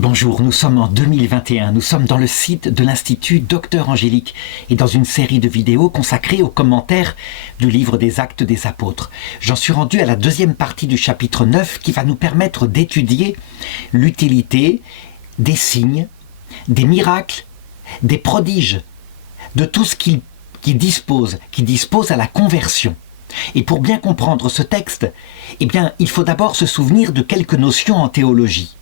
Bonjour, nous sommes en 2021, nous sommes dans le site de l'Institut Docteur Angélique et dans une série de vidéos consacrées aux commentaires du livre des Actes des Apôtres. J'en suis rendu à la deuxième partie du chapitre 9 qui va nous permettre d'étudier l'utilité des signes, des miracles, des prodiges, de tout ce qui dispose à la conversion. Et pour bien comprendre ce texte, il faut d'abord se souvenir de quelques notions en théologie.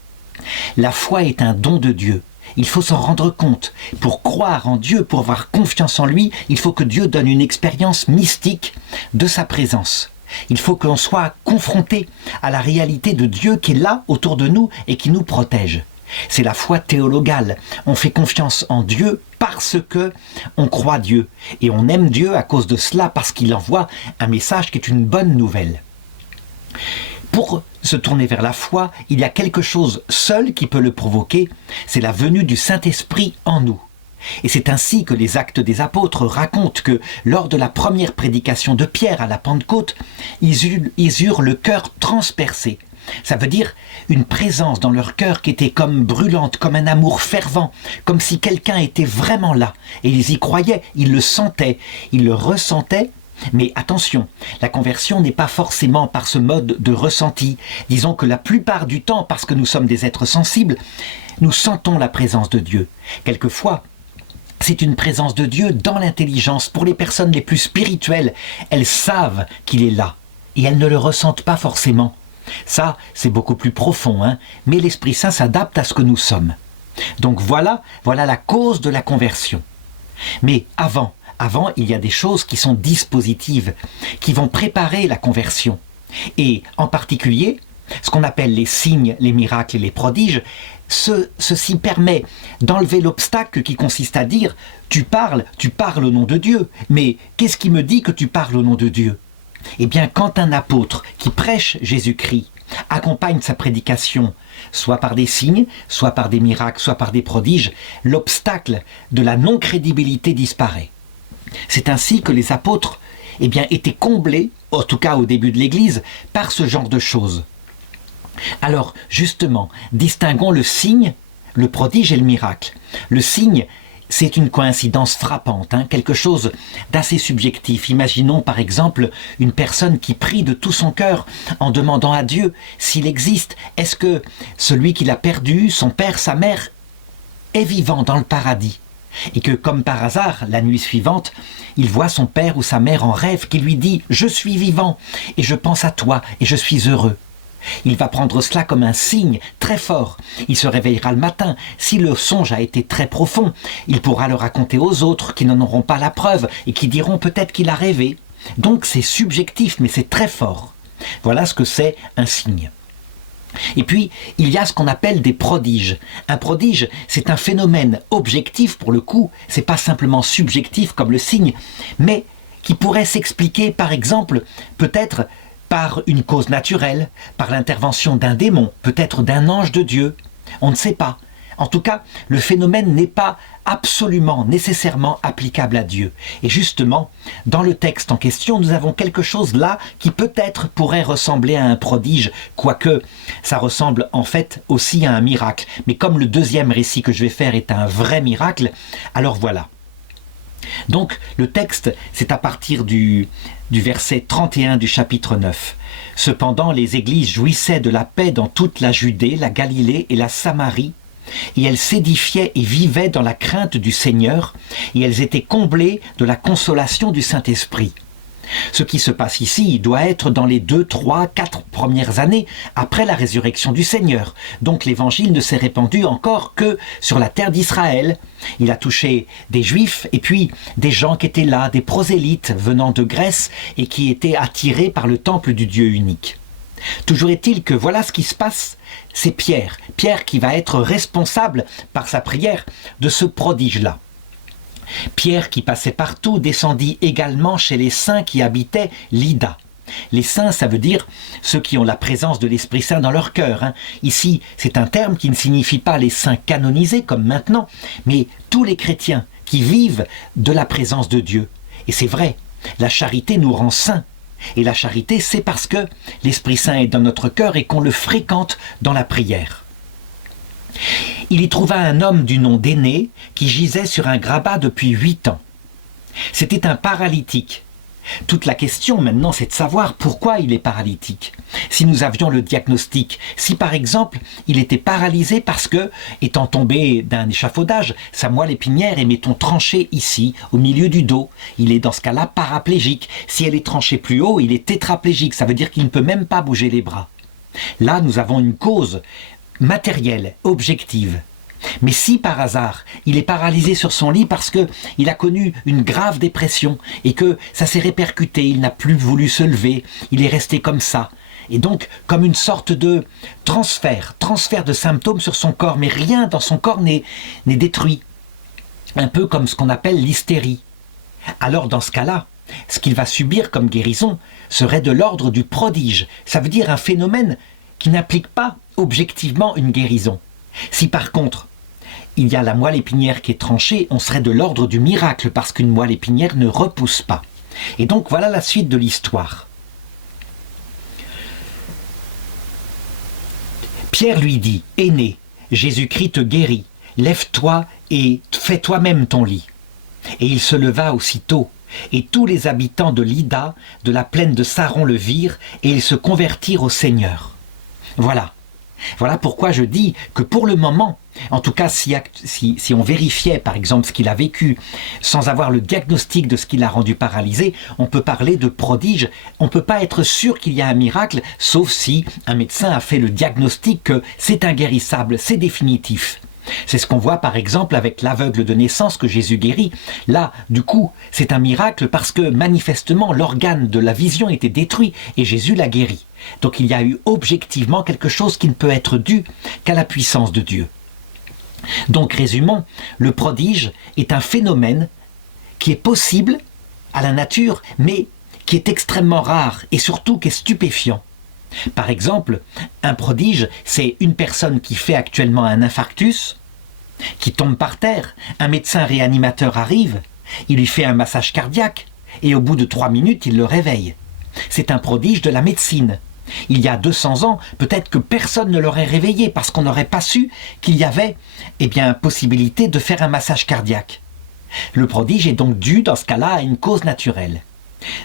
La foi est un don de Dieu. Il faut s'en rendre compte. Pour croire en Dieu, pour avoir confiance en lui, il faut que Dieu donne une expérience mystique de sa présence. Il faut que l'on soit confronté à la réalité de Dieu qui est là autour de nous et qui nous protège. C'est la foi théologale. On fait confiance en Dieu parce que on croit Dieu. Et on aime Dieu à cause de cela, parce qu'il envoie un message qui est une bonne nouvelle. Pour se tourner vers la foi, il y a quelque chose seul qui peut le provoquer, c'est la venue du Saint-Esprit en nous. Et c'est ainsi que les Actes des Apôtres racontent que lors de la première prédication de Pierre à la Pentecôte, ils eurent le cœur transpercé. Ça veut dire une présence dans leur cœur qui était comme brûlante, comme un amour fervent, comme si quelqu'un était vraiment là. Et ils y croyaient, ils le sentaient, ils le ressentaient. Mais attention, la conversion n'est pas forcément par ce mode de ressenti. Disons que la plupart du temps, parce que nous sommes des êtres sensibles, nous sentons la présence de Dieu. Quelquefois, c'est une présence de Dieu dans l'intelligence. Pour les personnes les plus spirituelles, elles savent qu'il est là et elles ne le ressentent pas forcément. Ça, c'est beaucoup plus profond, mais l'Esprit Saint s'adapte à ce que nous sommes. Donc voilà la cause de la conversion. Mais avant, il y a des choses qui sont dispositives, qui vont préparer la conversion. Et en particulier, ce qu'on appelle les signes, les miracles et les prodiges, ceci permet d'enlever l'obstacle qui consiste à dire « tu parles au nom de Dieu, mais qu'est-ce qui me dit que tu parles au nom de Dieu ?» Eh bien, quand un apôtre qui prêche Jésus-Christ accompagne sa prédication, soit par des signes, soit par des miracles, soit par des prodiges, l'obstacle de la non-crédibilité disparaît. C'est ainsi que les apôtres étaient comblés, en tout cas au début de l'Église, par ce genre de choses. Alors, justement, distinguons le signe, le prodige et le miracle. Le signe, c'est une coïncidence frappante, quelque chose d'assez subjectif. Imaginons par exemple une personne qui prie de tout son cœur en demandant à Dieu s'il existe. Est-ce que celui qu'il a perdu, son père, sa mère, est vivant dans le paradis ? Et que, comme par hasard, la nuit suivante, il voit son père ou sa mère en rêve qui lui dit « Je suis vivant et je pense à toi et je suis heureux ». Il va prendre cela comme un signe très fort. Il se réveillera le matin. Si le songe a été très profond, il pourra le raconter aux autres qui n'en auront pas la preuve et qui diront peut-être qu'il a rêvé. Donc c'est subjectif, mais c'est très fort. Voilà ce que c'est un signe. Et puis, il y a ce qu'on appelle des prodiges. Un prodige, c'est un phénomène objectif pour le coup, c'est pas simplement subjectif comme le signe, mais qui pourrait s'expliquer par exemple, peut-être par une cause naturelle, par l'intervention d'un démon, peut-être d'un ange de Dieu. On ne sait pas. En tout cas, le phénomène n'est pas absolument, nécessairement applicable à Dieu. Et justement, dans le texte en question, nous avons quelque chose là qui peut-être pourrait ressembler à un prodige, quoique ça ressemble en fait aussi à un miracle. Mais comme le deuxième récit que je vais faire est un vrai miracle, alors voilà. Donc, le texte, c'est à partir du verset 31 du chapitre 9. « Cependant, les églises jouissaient de la paix dans toute la Judée, la Galilée et la Samarie, et elles s'édifiaient et vivaient dans la crainte du Seigneur, et elles étaient comblées de la consolation du Saint-Esprit. » Ce qui se passe ici doit être dans les 2, 3, 4 premières années après la résurrection du Seigneur. Donc l'évangile ne s'est répandu encore que sur la terre d'Israël. Il a touché des Juifs et puis des gens qui étaient là, des prosélytes venant de Grèce et qui étaient attirés par le temple du Dieu unique. Toujours est-il que voilà ce qui se passe, c'est Pierre qui va être responsable par sa prière de ce prodige-là. Pierre, qui passait partout, descendit également chez les saints qui habitaient Lydda. Les saints, ça veut dire ceux qui ont la présence de l'Esprit Saint dans leur cœur. Ici, c'est un terme qui ne signifie pas les saints canonisés comme maintenant, mais tous les chrétiens qui vivent de la présence de Dieu. Et c'est vrai, la charité nous rend saints. Et la charité, c'est parce que l'Esprit Saint est dans notre cœur et qu'on le fréquente dans la prière. Il y trouva un homme du nom d'Énée qui gisait sur un grabat depuis 8 ans. C'était un paralytique. Toute la question maintenant, c'est de savoir pourquoi il est paralytique. Si nous avions le diagnostic, si par exemple il était paralysé parce que, étant tombé d'un échafaudage, sa moelle épinière est, mettons, tranchée ici, au milieu du dos, il est dans ce cas-là paraplégique. Si elle est tranchée plus haut, il est tétraplégique, ça veut dire qu'il ne peut même pas bouger les bras. Là, nous avons une cause matérielle, objective. Mais si par hasard, il est paralysé sur son lit parce qu'il a connu une grave dépression et que ça s'est répercuté, il n'a plus voulu se lever, il est resté comme ça. Et donc, comme une sorte de transfert de symptômes sur son corps, mais rien dans son corps n'est détruit. Un peu comme ce qu'on appelle l'hystérie. Alors dans ce cas-là, ce qu'il va subir comme guérison serait de l'ordre du prodige. Ça veut dire un phénomène qui n'implique pas objectivement une guérison. Si par contre, il y a la moelle épinière qui est tranchée, on serait de l'ordre du miracle parce qu'une moelle épinière ne repousse pas. Et donc voilà la suite de l'histoire. Pierre lui dit, « Aîné, Jésus-Christ te guérit, lève-toi et fais toi-même ton lit. » Et il se leva aussitôt, et tous les habitants de Lydda, de la plaine de Saron le virent, et ils se convertirent au Seigneur. Voilà. Voilà pourquoi je dis que pour le moment, en tout cas si on vérifiait par exemple ce qu'il a vécu sans avoir le diagnostic de ce qui l'a rendu paralysé, on peut parler de prodige, on ne peut pas être sûr qu'il y a un miracle, sauf si un médecin a fait le diagnostic que c'est inguérissable, c'est définitif. C'est ce qu'on voit par exemple avec l'aveugle de naissance que Jésus guérit. Là, du coup, c'est un miracle parce que manifestement l'organe de la vision était détruit et Jésus l'a guéri. Donc il y a eu objectivement quelque chose qui ne peut être dû qu'à la puissance de Dieu. Donc résumons, le prodige est un phénomène qui est possible à la nature, mais qui est extrêmement rare et surtout qui est stupéfiant. Par exemple, un prodige, c'est une personne qui fait actuellement un infarctus, qui tombe par terre, un médecin réanimateur arrive, il lui fait un massage cardiaque, et au bout de 3 minutes, il le réveille. C'est un prodige de la médecine. Il y a 200 ans, peut-être que personne ne l'aurait réveillé parce qu'on n'aurait pas su qu'il y avait possibilité de faire un massage cardiaque. Le prodige est donc dû, dans ce cas-là, à une cause naturelle.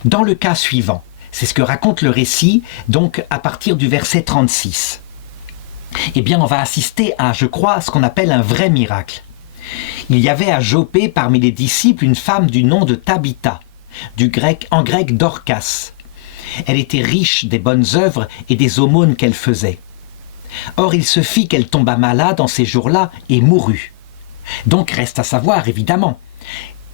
Dans le cas suivant, c'est ce que raconte le récit, donc à partir du verset 36. On va assister à, je crois, ce qu'on appelle un vrai miracle. Il y avait à Jopé parmi les disciples une femme du nom de Tabitha, en grec Dorcas. Elle était riche des bonnes œuvres et des aumônes qu'elle faisait. Or il se fit qu'elle tomba malade en ces jours-là et mourut. Donc reste à savoir, évidemment,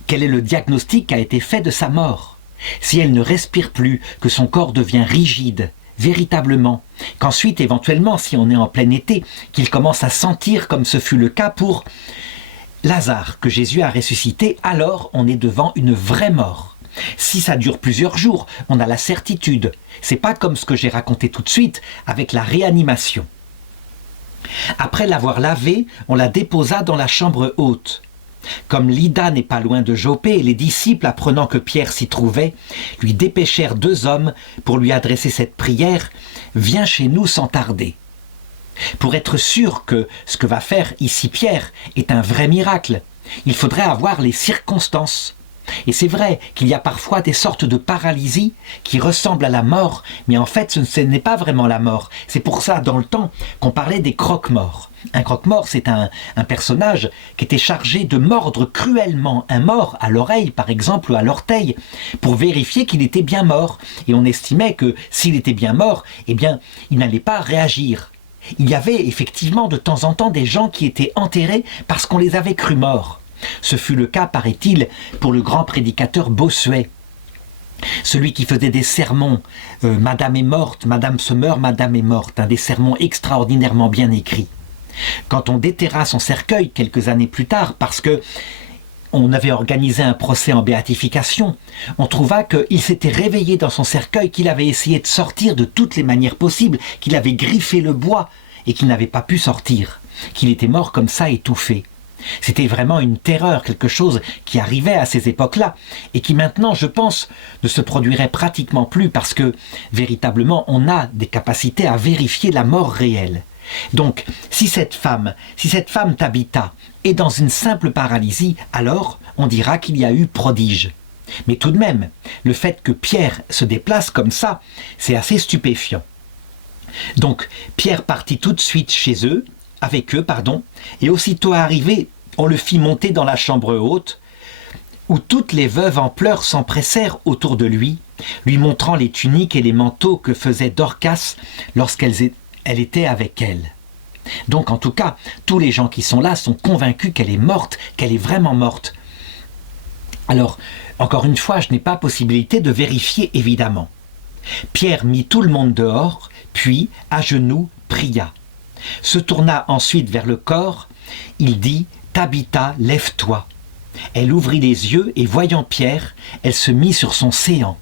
quel est le diagnostic qui a été fait de sa mort. Si elle ne respire plus, que son corps devient rigide, véritablement, qu'ensuite, éventuellement, si on est en plein été, qu'il commence à sentir comme ce fut le cas pour Lazare, que Jésus a ressuscité, alors on est devant une vraie mort. Si ça dure plusieurs jours, on a la certitude. C'est pas comme ce que j'ai raconté tout de suite avec la réanimation. Après l'avoir lavée, on la déposa dans la chambre haute. Comme Lydda n'est pas loin de Jopé, les disciples, apprenant que Pierre s'y trouvait, lui dépêchèrent 2 hommes pour lui adresser cette prière « Viens chez nous sans tarder ». Pour être sûr que ce que va faire ici Pierre est un vrai miracle, il faudrait avoir les circonstances. Et c'est vrai qu'il y a parfois des sortes de paralysie qui ressemblent à la mort, mais en fait ce n'est pas vraiment la mort. C'est pour ça dans le temps qu'on parlait des croque-morts. Un croque-mort, c'est un personnage qui était chargé de mordre cruellement un mort à l'oreille par exemple ou à l'orteil pour vérifier qu'il était bien mort. Et on estimait que s'il était bien mort, il n'allait pas réagir. Il y avait effectivement de temps en temps des gens qui étaient enterrés parce qu'on les avait crus morts. Ce fut le cas, paraît-il, pour le grand prédicateur Bossuet. Celui qui faisait des sermons « Madame est morte, Madame se meurt, Madame est morte », des sermons extraordinairement bien écrits. Quand on déterra son cercueil quelques années plus tard, parce que on avait organisé un procès en béatification, on trouva qu'il s'était réveillé dans son cercueil, qu'il avait essayé de sortir de toutes les manières possibles, qu'il avait griffé le bois et qu'il n'avait pas pu sortir, qu'il était mort comme ça étouffé. C'était vraiment une terreur, quelque chose qui arrivait à ces époques-là et qui maintenant, je pense, ne se produirait pratiquement plus parce que, véritablement, on a des capacités à vérifier la mort réelle. Donc, si cette femme Tabitha est dans une simple paralysie, alors on dira qu'il y a eu prodige. Mais tout de même, le fait que Pierre se déplace comme ça, c'est assez stupéfiant. Donc, Pierre partit tout de suite avec eux, et aussitôt arrivé, on le fit monter dans la chambre haute, où toutes les veuves en pleurs s'empressèrent autour de lui montrant les tuniques et les manteaux que faisait Dorcas lorsqu'elle était avec elle. Donc en tout cas, tous les gens qui sont là sont convaincus qu'elle est morte, qu'elle est vraiment morte. Alors, encore une fois, je n'ai pas possibilité de vérifier évidemment. Pierre mit tout le monde dehors, puis, à genoux, pria. Se tourna ensuite vers le corps, il dit « Tabitha, lève-toi ». Elle ouvrit les yeux et voyant Pierre, elle se mit sur son séant.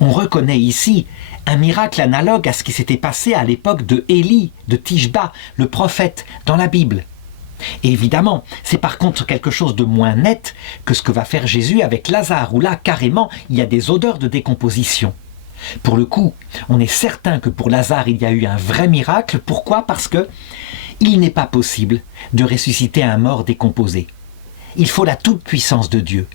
On reconnaît ici un miracle analogue à ce qui s'était passé à l'époque de Élie, de Tishba, le prophète, dans la Bible. Et évidemment, c'est par contre quelque chose de moins net que ce que va faire Jésus avec Lazare, où là, carrément, il y a des odeurs de décomposition. Pour le coup, on est certain que pour Lazare, il y a eu un vrai miracle. Pourquoi? Parce que il n'est pas possible de ressusciter un mort décomposé. Il faut la toute-puissance de Dieu.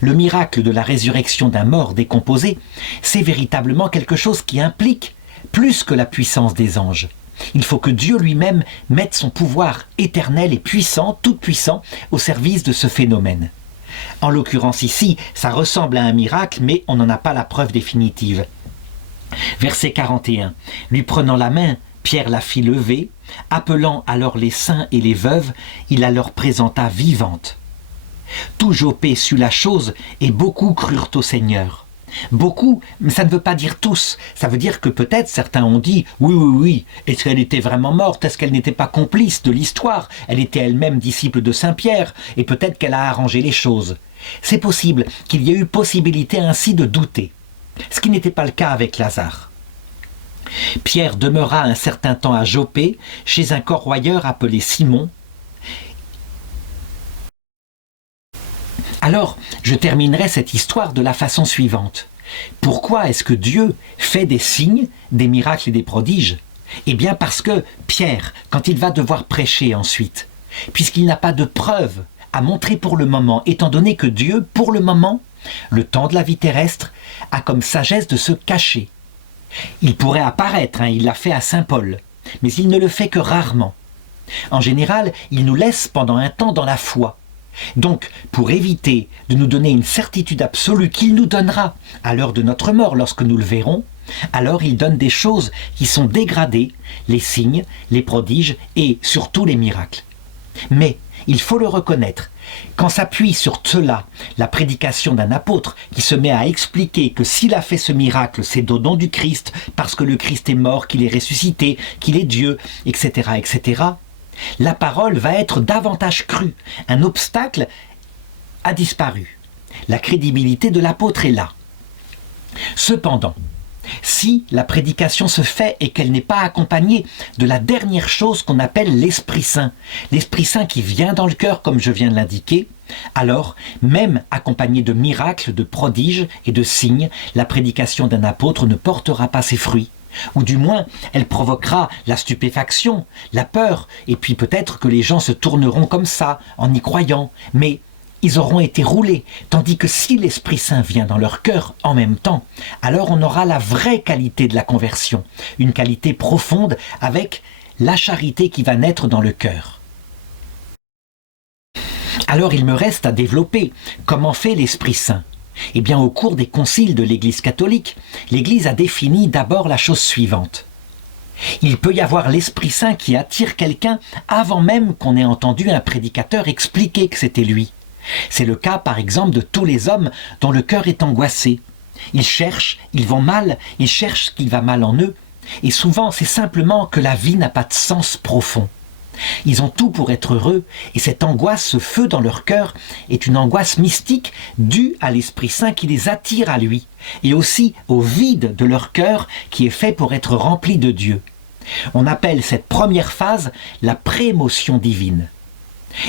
Le miracle de la résurrection d'un mort décomposé, c'est véritablement quelque chose qui implique plus que la puissance des anges. Il faut que Dieu lui-même mette son pouvoir éternel et puissant, tout puissant, au service de ce phénomène. En l'occurrence ici, ça ressemble à un miracle, mais on n'en a pas la preuve définitive. Verset 41. Lui prenant la main, Pierre la fit lever, appelant alors les saints et les veuves, il la leur présenta vivante. Tout Joppé sut la chose et beaucoup crurent au Seigneur. Beaucoup, mais ça ne veut pas dire tous. Ça veut dire que peut-être certains ont dit « Oui, est-ce qu'elle était vraiment morte? Est-ce qu'elle n'était pas complice de l'histoire? Elle était elle-même disciple de Saint-Pierre et peut-être qu'elle a arrangé les choses. » C'est possible qu'il y ait eu possibilité ainsi de douter, ce qui n'était pas le cas avec Lazare. Pierre demeura un certain temps à Joppé, chez un corroyeur appelé Simon. Alors, je terminerai cette histoire de la façon suivante. Pourquoi est-ce que Dieu fait des signes, des miracles et des prodiges? Eh bien parce que Pierre, quand il va devoir prêcher ensuite, puisqu'il n'a pas de preuves à montrer pour le moment, étant donné que Dieu, pour le moment, le temps de la vie terrestre, a comme sagesse de se cacher. Il pourrait apparaître, il l'a fait à Saint Paul, mais il ne le fait que rarement. En général, il nous laisse pendant un temps dans la foi. Donc, pour éviter de nous donner une certitude absolue qu'il nous donnera à l'heure de notre mort lorsque nous le verrons, alors il donne des choses qui sont dégradées, les signes, les prodiges et surtout les miracles. Mais, il faut le reconnaître, quand s'appuie sur cela la prédication d'un apôtre qui se met à expliquer que s'il a fait ce miracle, c'est au nom du Christ, parce que le Christ est mort, qu'il est ressuscité, qu'il est Dieu, etc., etc., la parole va être davantage crue. Un obstacle a disparu. La crédibilité de l'apôtre est là. Cependant, si la prédication se fait et qu'elle n'est pas accompagnée de la dernière chose qu'on appelle l'Esprit Saint qui vient dans le cœur comme je viens de l'indiquer, alors, même accompagnée de miracles, de prodiges et de signes, la prédication d'un apôtre ne portera pas ses fruits. Ou du moins, elle provoquera la stupéfaction, la peur, et puis peut-être que les gens se tourneront comme ça, en y croyant, mais ils auront été roulés, tandis que si l'Esprit Saint vient dans leur cœur en même temps, alors on aura la vraie qualité de la conversion, une qualité profonde avec la charité qui va naître dans le cœur. Alors il me reste à développer comment fait l'Esprit Saint. Eh bien, au cours des conciles de l'Église catholique, l'Église a défini d'abord la chose suivante. Il peut y avoir l'Esprit Saint qui attire quelqu'un avant même qu'on ait entendu un prédicateur expliquer que c'était lui. C'est le cas, par exemple, de tous les hommes dont le cœur est angoissé. Ils cherchent, ils vont mal, ils cherchent ce qui va mal en eux, et souvent c'est simplement que la vie n'a pas de sens profond. Ils ont tout pour être heureux, et cette angoisse, ce feu dans leur cœur, est une angoisse mystique due à l'Esprit Saint qui les attire à lui, et aussi au vide de leur cœur qui est fait pour être rempli de Dieu. On appelle cette première phase la prémotion divine.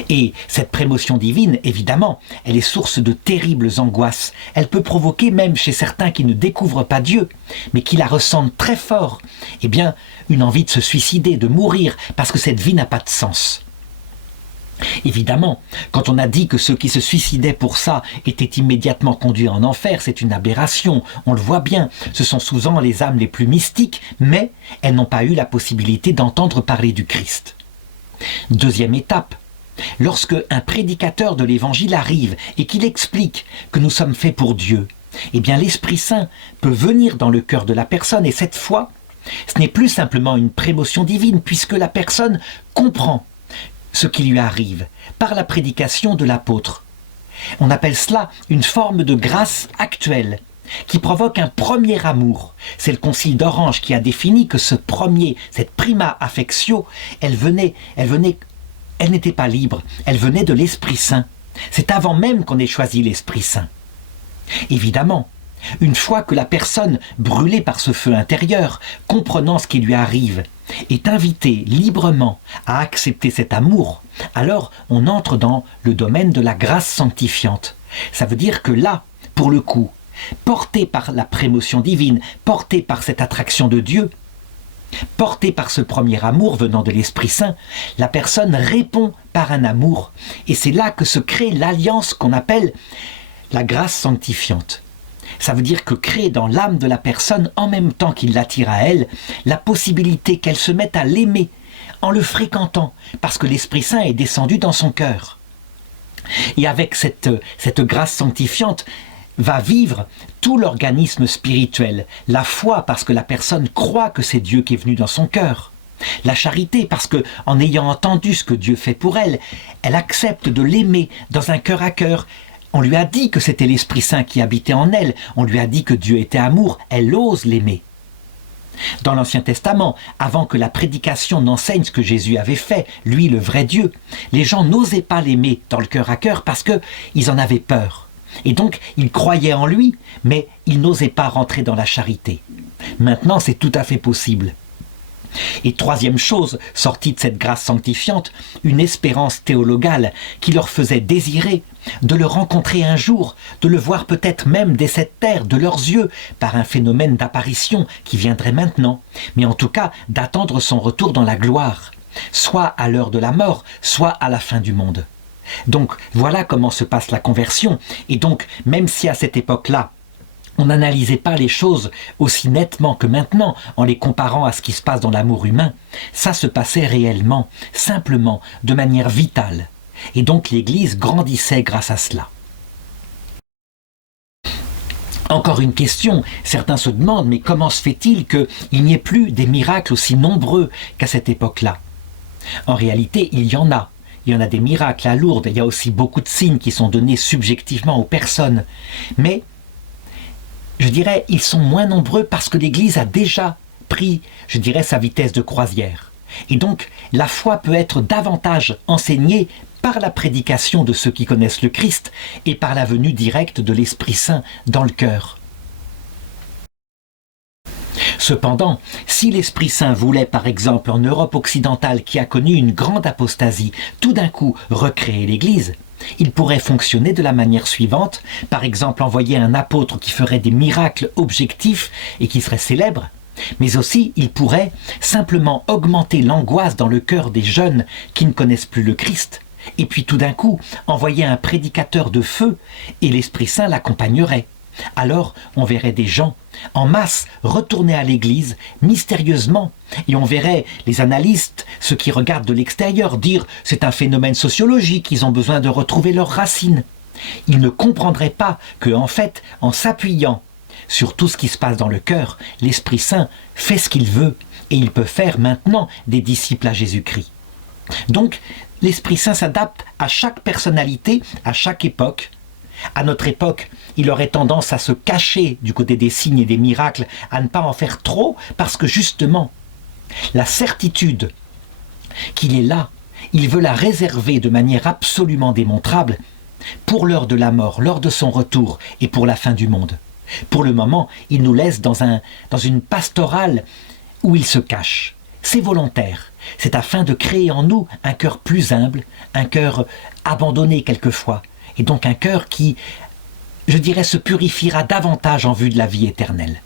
Et cette prémotion divine, évidemment, elle est source de terribles angoisses. Elle peut provoquer, même chez certains qui ne découvrent pas Dieu, mais qui la ressentent très fort, eh bien, une envie de se suicider, de mourir, parce que cette vie n'a pas de sens. Évidemment, quand on a dit que ceux qui se suicidaient pour ça étaient immédiatement conduits en enfer, c'est une aberration, on le voit bien. Ce sont souvent les âmes les plus mystiques, mais elles n'ont pas eu la possibilité d'entendre parler du Christ. Deuxième étape, lorsque un prédicateur de l'Évangile arrive et qu'il explique que nous sommes faits pour Dieu, eh bien l'Esprit Saint peut venir dans le cœur de la personne et cette fois, ce n'est plus simplement une prémotion divine puisque la personne comprend ce qui lui arrive par la prédication de l'apôtre. On appelle cela une forme de grâce actuelle qui provoque un premier amour. C'est le Concile d'Orange qui a défini que cette prima affectio, elle n'était pas libre, elle venait de l'Esprit Saint. C'est avant même qu'on ait choisi l'Esprit Saint. Évidemment, une fois que la personne brûlée par ce feu intérieur, comprenant ce qui lui arrive, est invitée librement à accepter cet amour, alors on entre dans le domaine de la grâce sanctifiante. Ça veut dire que là, pour le coup, porté par la prémotion divine, porté par cette attraction de Dieu, porté par ce premier amour venant de l'Esprit Saint, la personne répond par un amour. Et c'est là que se crée l'alliance qu'on appelle la grâce sanctifiante. Ça veut dire que crée dans l'âme de la personne, en même temps qu'il l'attire à elle, la possibilité qu'elle se mette à l'aimer en le fréquentant, parce que l'Esprit Saint est descendu dans son cœur. Et avec cette grâce sanctifiante, va vivre tout l'organisme spirituel. La foi, parce que la personne croit que c'est Dieu qui est venu dans son cœur. La charité, parce que en ayant entendu ce que Dieu fait pour elle, elle accepte de l'aimer dans un cœur à cœur. On lui a dit que c'était l'Esprit Saint qui habitait en elle. On lui a dit que Dieu était amour. Elle ose l'aimer. Dans l'Ancien Testament, avant que la prédication n'enseigne ce que Jésus avait fait, lui le vrai Dieu, les gens n'osaient pas l'aimer dans le cœur à cœur parce qu'ils en avaient peur. Et donc, ils croyaient en lui, mais ils n'osaient pas rentrer dans la charité. Maintenant, c'est tout à fait possible. Et troisième chose, sortie de cette grâce sanctifiante, une espérance théologale qui leur faisait désirer de le rencontrer un jour, de le voir peut-être même dès cette terre, de leurs yeux, par un phénomène d'apparition qui viendrait maintenant, mais en tout cas d'attendre son retour dans la gloire, soit à l'heure de la mort, soit à la fin du monde. Donc voilà comment se passe la conversion. Et donc, même si à cette époque-là, on n'analysait pas les choses aussi nettement que maintenant, en les comparant à ce qui se passe dans l'amour humain, ça se passait réellement, simplement, de manière vitale. Et donc l'Église grandissait grâce à cela. Encore une question, certains se demandent, mais comment se fait-il qu'il n'y ait plus des miracles aussi nombreux qu'à cette époque-là? En réalité, il y en a. Il y en a des miracles à Lourdes, il y a aussi beaucoup de signes qui sont donnés subjectivement aux personnes. Mais, je dirais, ils sont moins nombreux parce que l'Église a déjà pris, je dirais, sa vitesse de croisière. Et donc, la foi peut être davantage enseignée par la prédication de ceux qui connaissent le Christ et par la venue directe de l'Esprit Saint dans le cœur. Cependant, si l'Esprit Saint voulait, par exemple, en Europe occidentale qui a connu une grande apostasie, tout d'un coup recréer l'Église, il pourrait fonctionner de la manière suivante, par exemple envoyer un apôtre qui ferait des miracles objectifs et qui serait célèbre, mais aussi il pourrait simplement augmenter l'angoisse dans le cœur des jeunes qui ne connaissent plus le Christ, et puis tout d'un coup envoyer un prédicateur de feu et l'Esprit Saint l'accompagnerait. Alors on verrait des gens en masse retourner à l'église mystérieusement et on verrait les analystes, ceux qui regardent de l'extérieur, dire c'est un phénomène sociologique, ils ont besoin de retrouver leurs racines. Ils ne comprendraient pas que en fait, en s'appuyant sur tout ce qui se passe dans le cœur, l'Esprit Saint fait ce qu'il veut et il peut faire maintenant des disciples à Jésus-Christ. Donc l'Esprit Saint s'adapte à chaque personnalité, à chaque époque. À notre époque, il aurait tendance à se cacher du côté des signes et des miracles, à ne pas en faire trop, parce que justement, la certitude qu'il est là, il veut la réserver de manière absolument démontrable pour l'heure de la mort, l'heure de son retour et pour la fin du monde. Pour le moment, il nous laisse dans une pastorale où il se cache. c'est volontaire. C'est afin de créer en nous un cœur plus humble, un cœur abandonné quelquefois, et donc un cœur qui, je dirais, se purifiera davantage en vue de la vie éternelle.